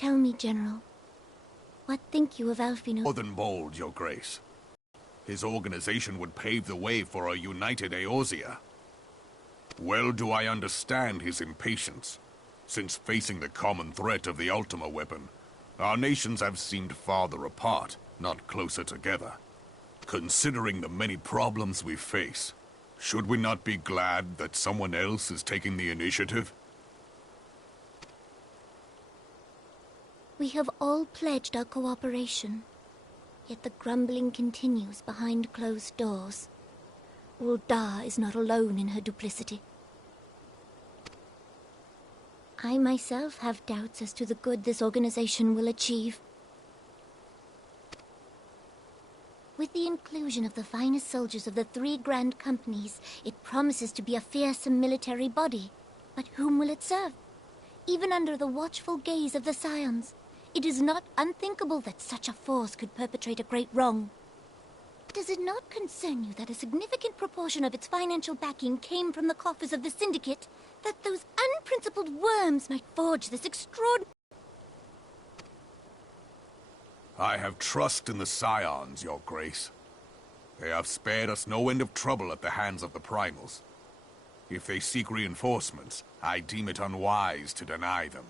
Tell me, General, what think you of Alfino? More than bold, Your Grace. His organization would pave the way for a united Eorzea. Well do I understand his impatience, since facing the common threat of the Ultima weapon, our nations have seemed farther apart, not closer together. Considering the many problems we face, should we not be glad that someone else is taking the initiative? We have all pledged our cooperation, yet the grumbling continues behind closed doors. Ul'dah is not alone in her duplicity. I myself have doubts as to the good this organization will achieve. With the inclusion of the finest soldiers of the 3 grand companies, it promises to be a fearsome military body. But whom will it serve? Even under the watchful gaze of the Scions, it is not unthinkable that such a force could perpetrate a great wrong. Does it not concern you that a significant proportion of its financial backing came from the coffers of the Syndicate? That those unprincipled worms might forge this extraordinary... I have trust in the Scions, Your Grace. They have spared us no end of trouble at the hands of the Primals. If they seek reinforcements, I deem it unwise to deny them.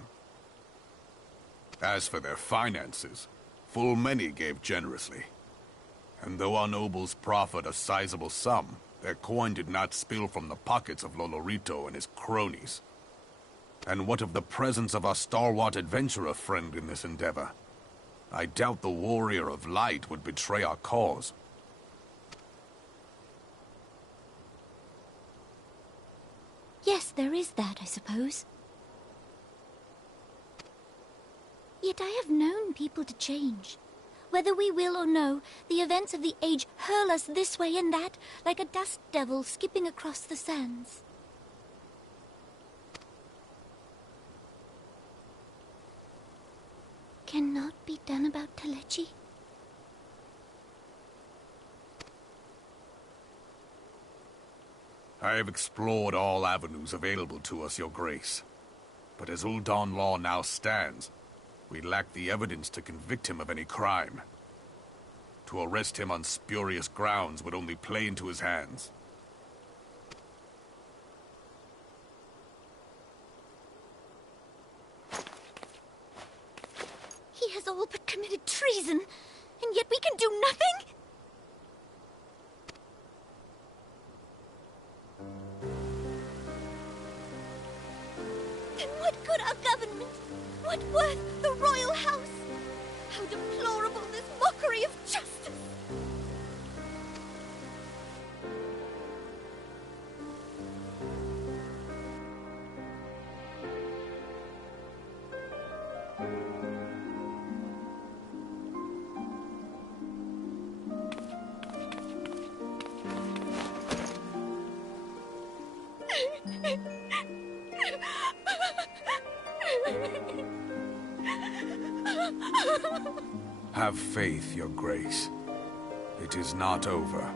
As for their finances, full many gave generously. And though our nobles proffered a sizable sum, their coin did not spill from the pockets of Lolorito and his cronies. And what of the presence of our stalwart adventurer friend in this endeavor? I doubt the Warrior of Light would betray our cause. Yes, there is that, I suppose. Yet I have known people to change. Whether we will or no, the events of the age hurl us this way and that, like a dust devil skipping across the sands. Cannot be done about Telechi? I have explored all avenues available to us, Your Grace. But as Ul'dah law now stands, we lack the evidence to convict him of any crime. To arrest him on spurious grounds would only play into his hands. He has all but committed treason, and yet we can do nothing? Then what good our government? What worth the royal house? How deplorable this mockery of justice! Have faith, Your Grace. It is not over.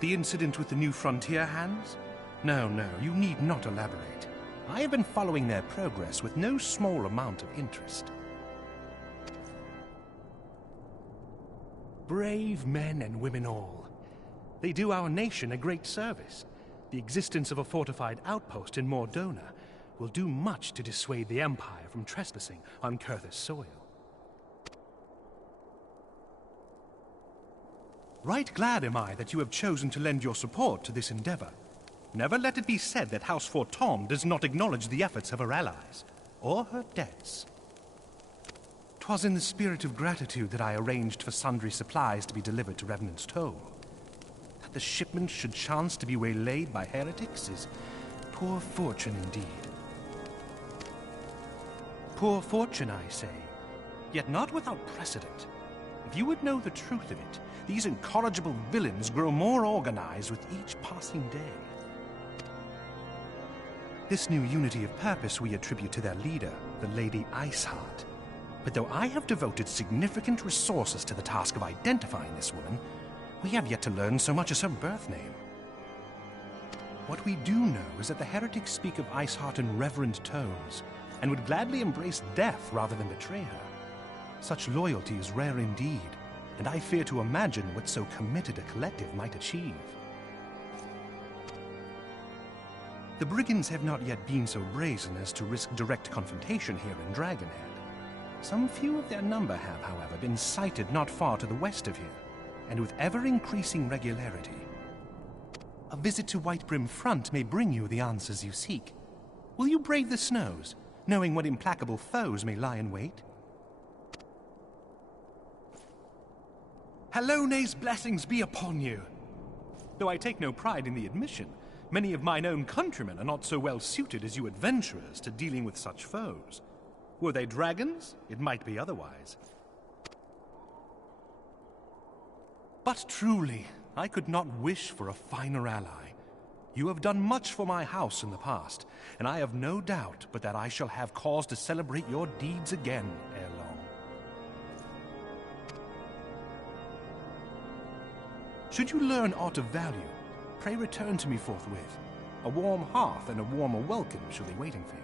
The incident with the New Frontier hands? No, you need not elaborate. I have been following their progress with no small amount of interest. Brave men and women all. They do our nation a great service. The existence of a fortified outpost in Mordona will do much to dissuade the Empire from trespassing on Kurthus soil. Right glad am I that you have chosen to lend your support to this endeavor. Never let it be said that House Fortom does not acknowledge the efforts of her allies, or her debts. 'Twas in the spirit of gratitude that I arranged for sundry supplies to be delivered to Revenant's Toll. That the shipment should chance to be waylaid by heretics is poor fortune indeed. Poor fortune, I say, yet not without precedent. If you would know the truth of it, these incorrigible villains grow more organized with each passing day. This new unity of purpose we attribute to their leader, the Lady Iceheart. But though I have devoted significant resources to the task of identifying this woman, we have yet to learn so much as her birth name. What we do know is that the heretics speak of Iceheart in reverent tones, and would gladly embrace death rather than betray her. Such loyalty is rare indeed, and I fear to imagine what so committed a collective might achieve. The brigands have not yet been so brazen as to risk direct confrontation here in Dragonhead. Some few of their number have, however, been sighted not far to the west of here, and with ever-increasing regularity. A visit to Whitebrim Front may bring you the answers you seek. Will you brave the snows, knowing what implacable foes may lie in wait? Halone's blessings be upon you! Though I take no pride in the admission, many of mine own countrymen are not so well suited as you adventurers to dealing with such foes. Were they dragons, it might be otherwise. But truly, I could not wish for a finer ally. You have done much for my house in the past, and I have no doubt but that I shall have cause to celebrate your deeds again ere long. Should you learn aught of value, pray return to me forthwith. A warm hearth and a warmer welcome shall be waiting for you.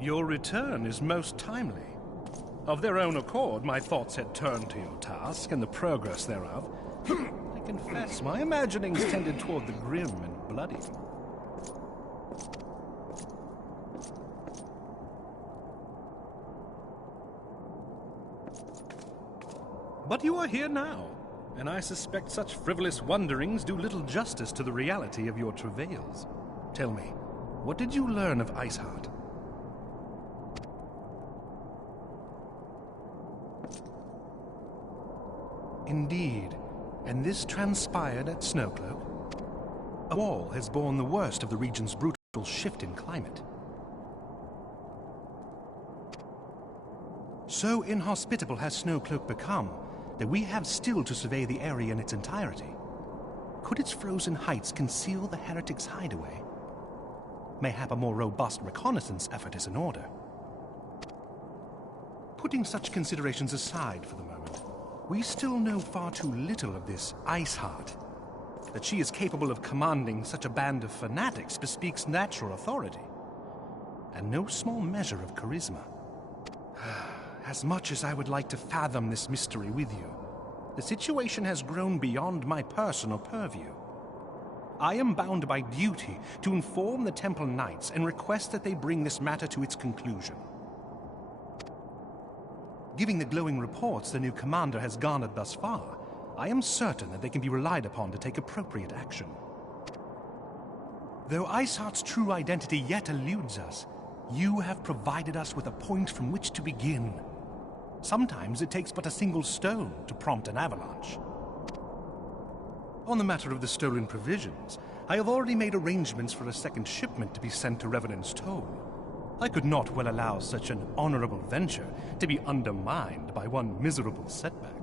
Your return is most timely. Of their own accord, my thoughts had turned to your task and the progress thereof. I confess, my imaginings tended toward the grim and bloody. But you are here now, and I suspect such frivolous wonderings do little justice to the reality of your travails. Tell me, what did you learn of Iceheart? Indeed, and this transpired at Snowcloak. A wall has borne the worst of the region's brutal shift in climate. So inhospitable has Snowcloak become that we have still to survey the area in its entirety. Could its frozen heights conceal the heretics' hideaway? Mayhap a more robust reconnaissance effort is in order. Putting such considerations aside for the moment, we still know far too little of this Iceheart. That she is capable of commanding such a band of fanatics bespeaks natural authority, and no small measure of charisma. As much as I would like to fathom this mystery with you, the situation has grown beyond my personal purview. I am bound by duty to inform the Temple Knights and request that they bring this matter to its conclusion. Given the glowing reports the new commander has garnered thus far, I am certain that they can be relied upon to take appropriate action. Though Iceheart's true identity yet eludes us, you have provided us with a point from which to begin. Sometimes it takes but a single stone to prompt an avalanche. On the matter of the stolen provisions, I have already made arrangements for a second shipment to be sent to Revenant's Toll. I could not well allow such an honorable venture to be undermined by one miserable setback.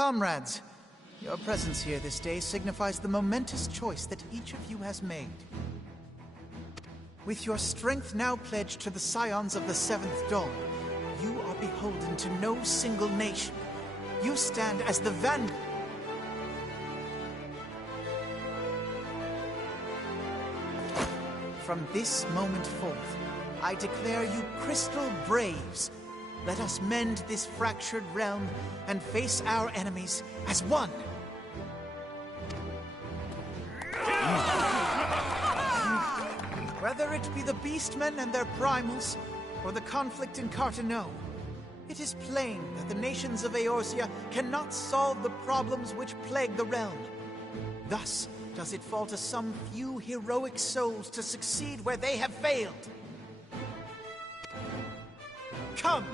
Comrades, your presence here this day signifies the momentous choice that each of you has made. With your strength now pledged to the Scions of the Seventh Dawn, you are beholden to no single nation. You stand as the vanguard. From this moment forth, I declare you Crystal Braves. Let us mend this fractured realm and face our enemies as one. Whether it be the Beastmen and their primals, or the conflict in Carteneau, it is plain that the nations of Eorzea cannot solve the problems which plague the realm. Thus does it fall to some few heroic souls to succeed where they have failed. Come,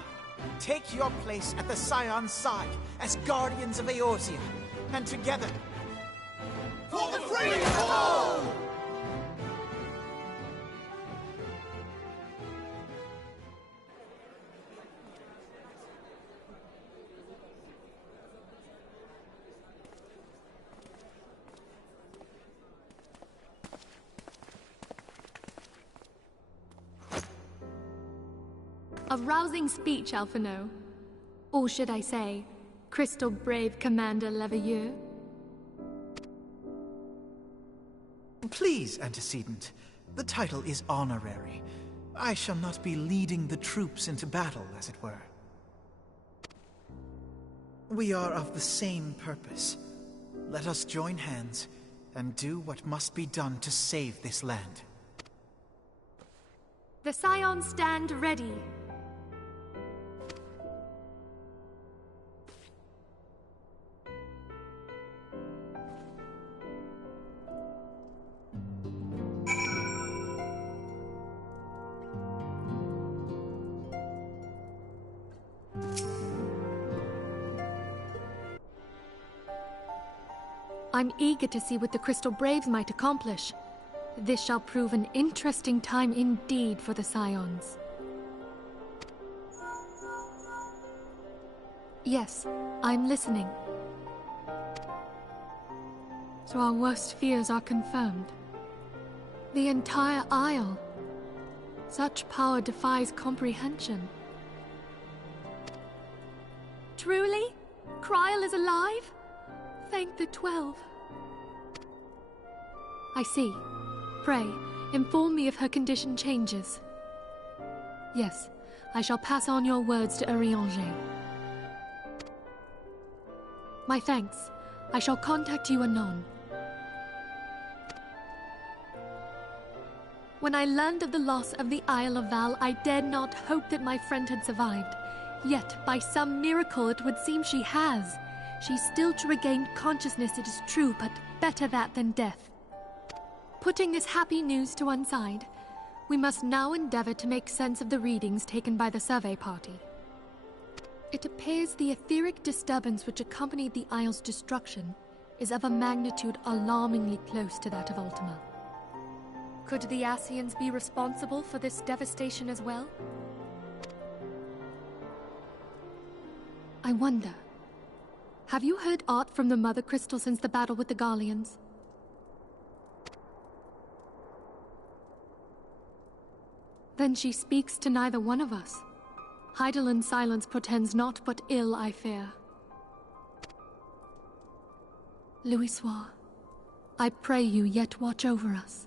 take your place at the Scion's side as guardians of Eorzea, and together, for the freedom of all! A rousing speech, Alphino. Or should I say, Crystal Brave Commander Leveilleur? Please, antecedent. The title is honorary. I shall not be leading the troops into battle, as it were. We are of the same purpose. Let us join hands and do what must be done to save this land. The Scions stand ready. I'm eager to see what the Crystal Braves might accomplish. This shall prove an interesting time indeed for the Scions. Yes, I'm listening. So our worst fears are confirmed. The entire Isle. Such power defies comprehension. Truly? Kryl is alive? Thank the 12. I see. Pray, inform me if her condition changes. Yes, I shall pass on your words to Urianger. My thanks. I shall contact you anon. When I learned of the loss of the Isle of Val, I dared not hope that my friend had survived. Yet, by some miracle, it would seem she has. She's still to regain consciousness, it is true, but better that than death. Putting this happy news to one side, we must now endeavor to make sense of the readings taken by the survey party. It appears the etheric disturbance which accompanied the Isle's destruction is of a magnitude alarmingly close to that of Ultima. Could the Ascians be responsible for this devastation as well? I wonder. Have you heard aught from the Mother Crystal since the battle with the Garleans? Then she speaks to neither one of us. Heidelind's silence portends naught but ill, I fear. Louisoix, I pray you yet watch over us.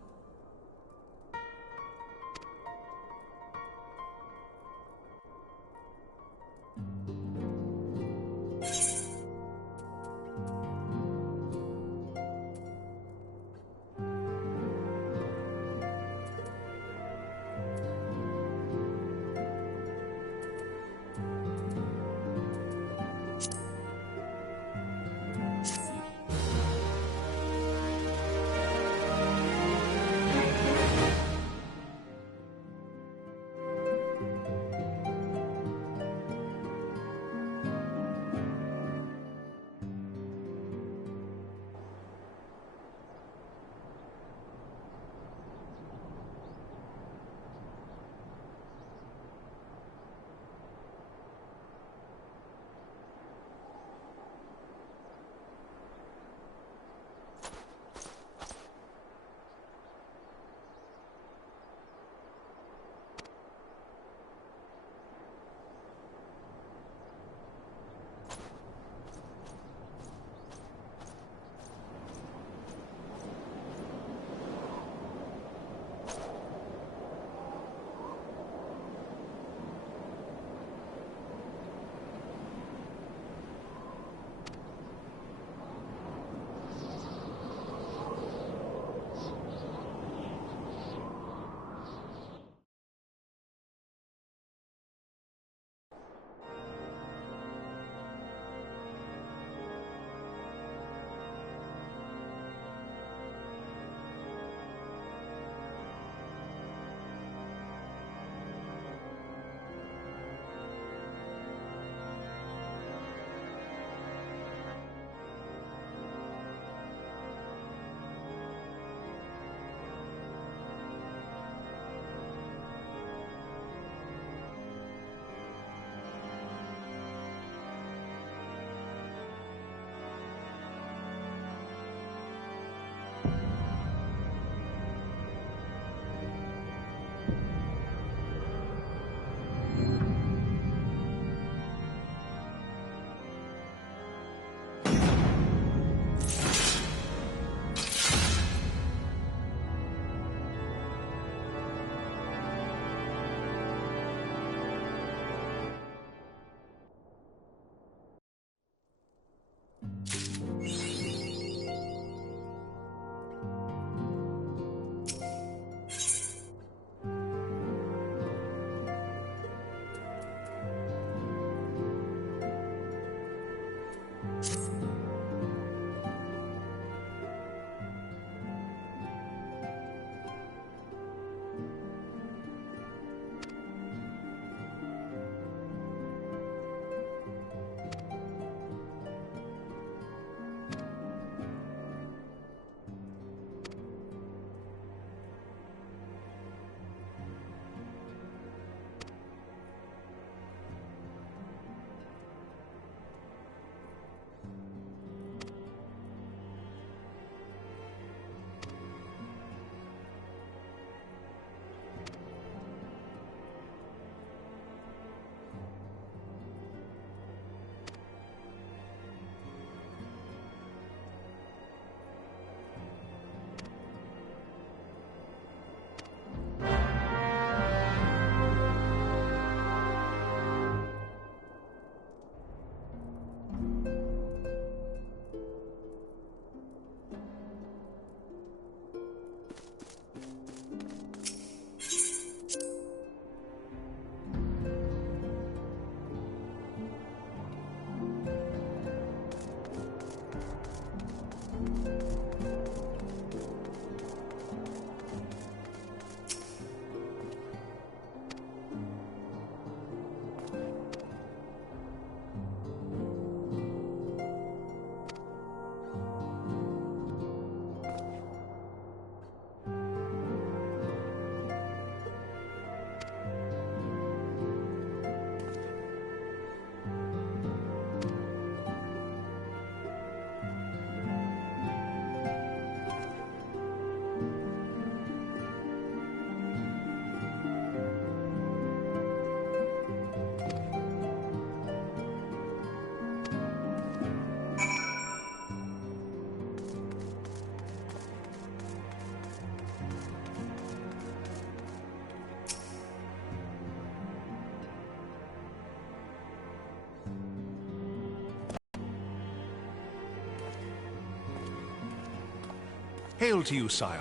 Hail to you, Scion.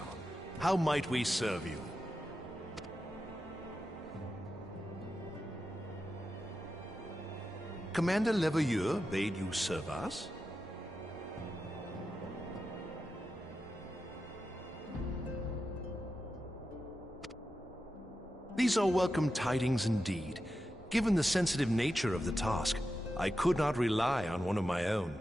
How might we serve you? Commander Leveilleur bade you serve us? These are welcome tidings indeed. Given the sensitive nature of the task, I could not rely on one of my own.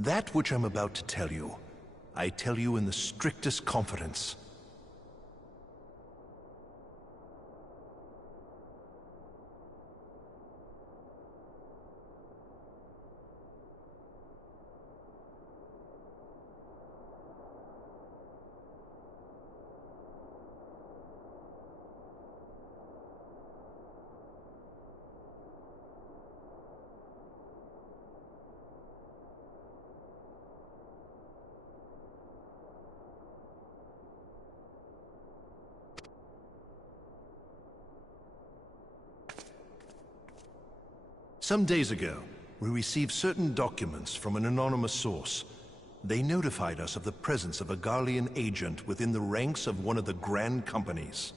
That which I'm about to tell you, I tell you in the strictest confidence. Some days ago, we received certain documents from an anonymous source. They notified us of the presence of a Garlean agent within the ranks of one of the Grand Companies.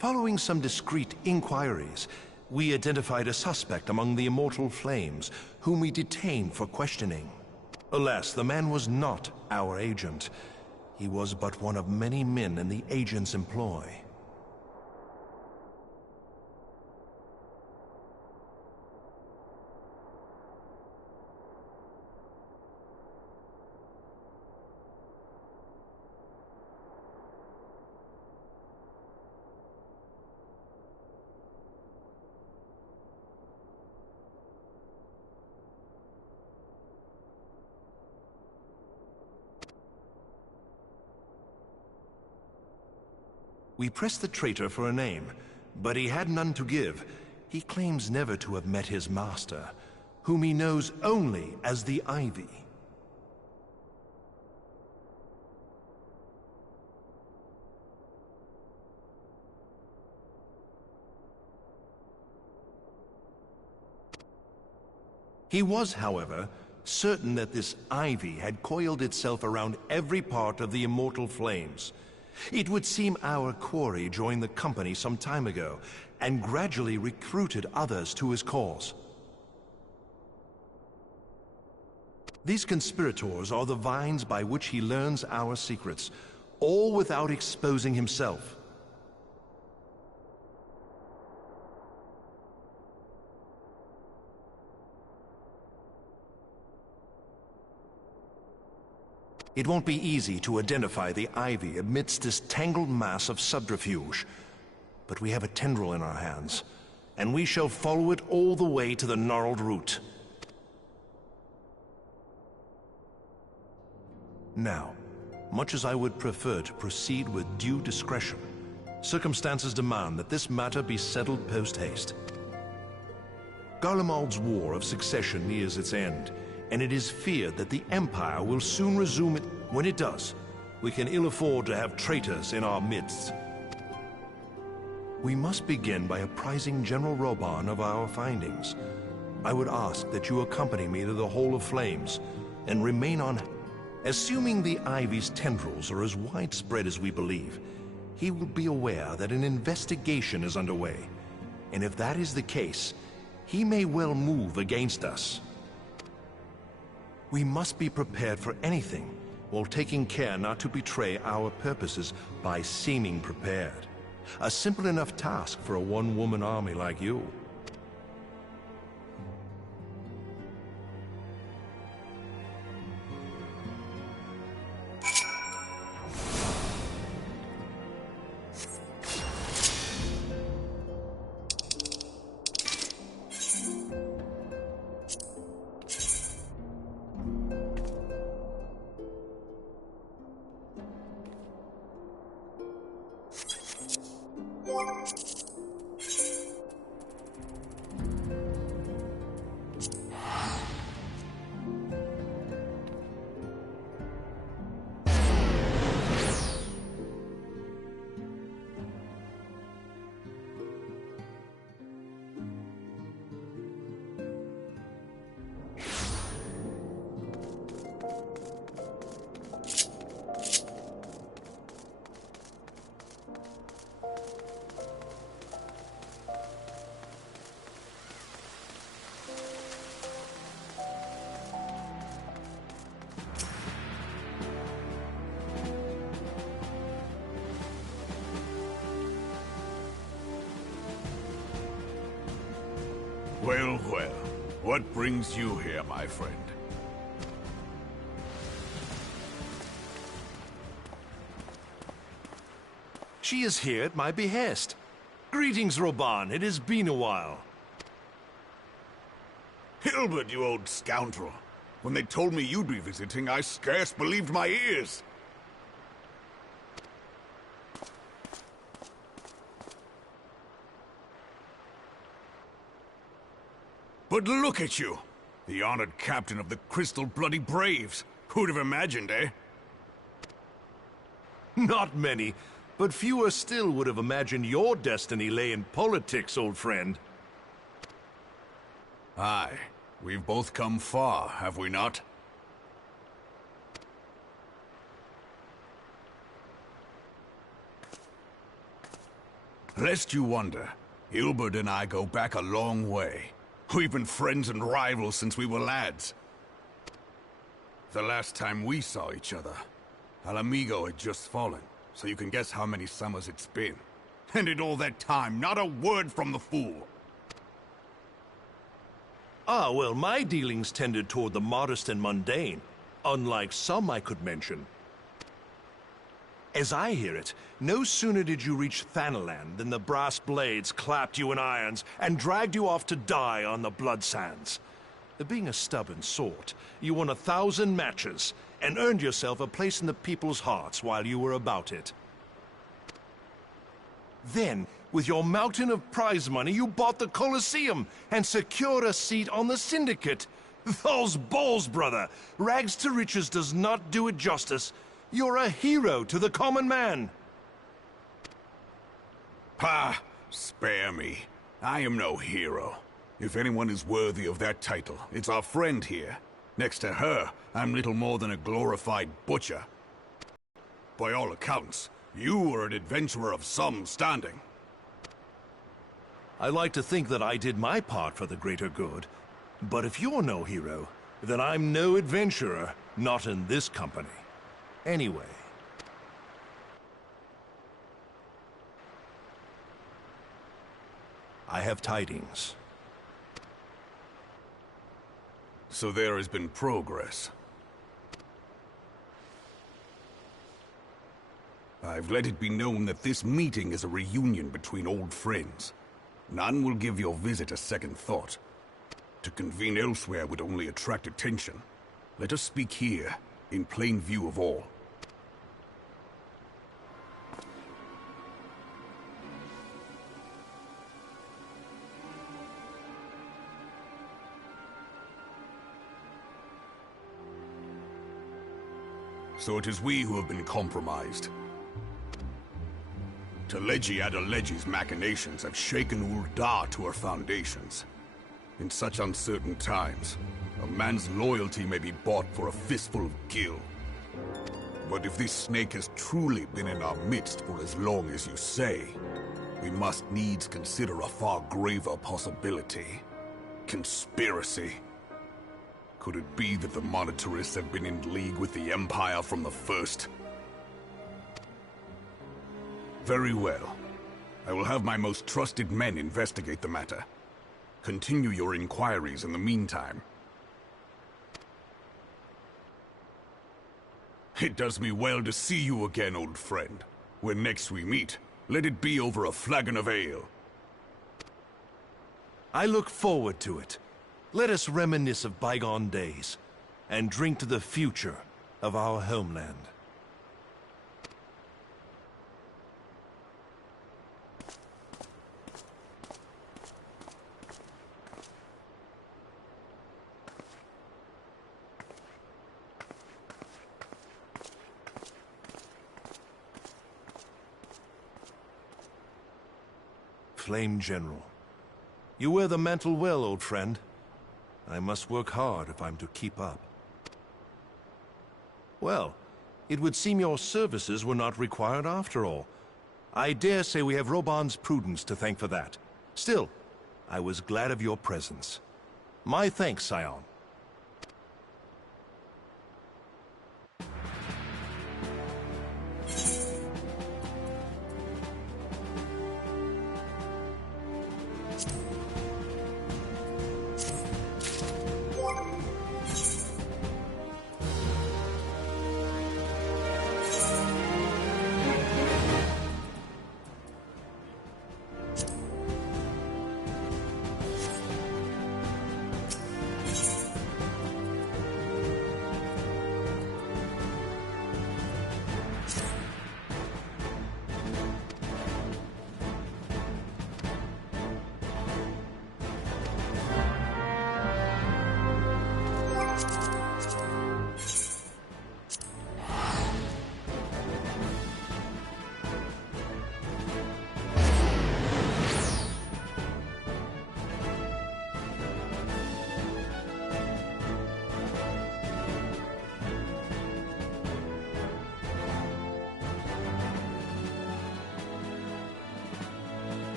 Following some discreet inquiries, we identified a suspect among the Immortal Flames, whom we detained for questioning. Alas, the man was not our agent. He was but one of many men in the agent's employ. We pressed the traitor for a name, but he had none to give. He claims never to have met his master, whom he knows only as the Ivy. He was, however, certain that this Ivy had coiled itself around every part of the Immortal Flames. It would seem our quarry joined the company some time ago, and gradually recruited others to his cause. These conspirators are the vines by which he learns our secrets, all without exposing himself. It won't be easy to identify the Ivy amidst this tangled mass of subterfuge. But we have a tendril in our hands, and we shall follow it all the way to the gnarled root. Now, much as I would prefer to proceed with due discretion, circumstances demand that this matter be settled post-haste. Garlemald's War of Succession nears its end, and it is feared that the Empire will soon resume it. When it does, we can ill afford to have traitors in our midst. We must begin by apprising General Roban of our findings. I would ask that you accompany me to the Hall of Flames, and remain on... Assuming the Ivy's tendrils are as widespread as we believe, he will be aware that an investigation is underway, and if that is the case, he may well move against us. We must be prepared for anything, while taking care not to betray our purposes by seeming prepared. A simple enough task for a one-woman army like you. Well, well. What brings you here, my friend? She is here at my behest. Greetings, Roban. It has been a while. Hilbert, you old scoundrel. When they told me you'd be visiting, I scarce believed my ears. But look at you! The honored captain of the Crystal Bloody Braves. Who'd have imagined, eh? Not many, but fewer still would have imagined your destiny lay in politics, old friend. Aye. We've both come far, have we not? Lest you wonder, Hilbert and I go back a long way. We've been friends and rivals since we were lads. The last time we saw each other, Alamigo had just fallen, so you can guess how many summers it's been. And in all that time, not a word from the fool. Ah, well, my dealings tended toward the modest and mundane, unlike some I could mention. As I hear it, no sooner did you reach Thanalan than the brass blades clapped you in irons and dragged you off to die on the blood sands. Being a stubborn sort, you won 1,000 matches and earned yourself a place in the people's hearts while you were about it. Then, with your mountain of prize money, you bought the Colosseum and secured a seat on the Syndicate. Those balls, brother! Rags to riches does not do it justice. You're a hero to the common man. Pah! Spare me. I am no hero. If anyone is worthy of that title, it's our friend here. Next to her, I'm little more than a glorified butcher. By all accounts, you are an adventurer of some standing. I like to think that I did my part for the greater good. But if you're no hero, then I'm no adventurer, not in this company. Anyway. I have tidings. So there has been progress. I've let it be known that this meeting is a reunion between old friends. None will give your visit a second thought. To convene elsewhere would only attract attention. Let us speak here, in plain view of all. So it is we who have been compromised. Teleji Adeleji's machinations have shaken Ul'dah to her foundations. In such uncertain times, a man's loyalty may be bought for a fistful of gil. But if this snake has truly been in our midst for as long as you say, we must needs consider a far graver possibility. Conspiracy. Could it be that the Monitarists have been in league with the Empire from the first? Very well. I will have my most trusted men investigate the matter. Continue your inquiries in the meantime. It does me well to see you again, old friend. When next we meet, let it be over a flagon of ale. I look forward to it. Let us reminisce of bygone days, and drink to the future of our homeland. Flame General. You wear the mantle well, old friend. I must work hard if I'm to keep up. Well, it would seem your services were not required after all. I dare say we have Roban's prudence to thank for that. Still, I was glad of your presence. My thanks, Scion.